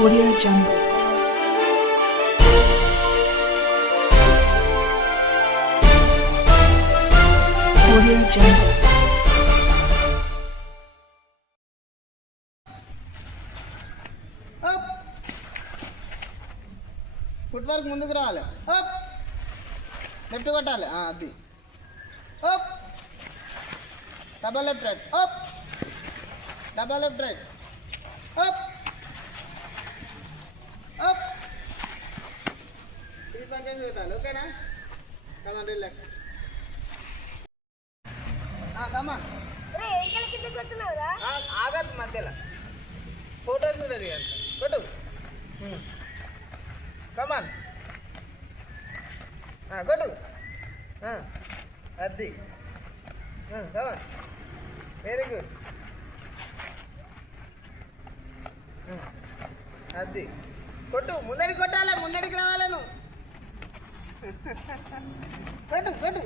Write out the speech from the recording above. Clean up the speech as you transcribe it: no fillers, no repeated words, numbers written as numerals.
Audio Jungle. Audio Jungle. Up foot work ముందుకు రావాలి. Up left కొట్టాలి. అది up double left right. Up double left right. Up up ఈ పక్కన చూడాలి. ఓకేనా? కమాన్ రిలాక్స్. కమాన్ ఆగదు మధ్యలో ఫోటోస్ కూడా తీయాలి. కొట్టు. కమాన్ కొట్టు. అది కమాన్. Very good. అది కొట్టు. ముందరికి కొట్టాలి. ముందరికి రావాలి నువ్వు. కొట్టు కొట్టు.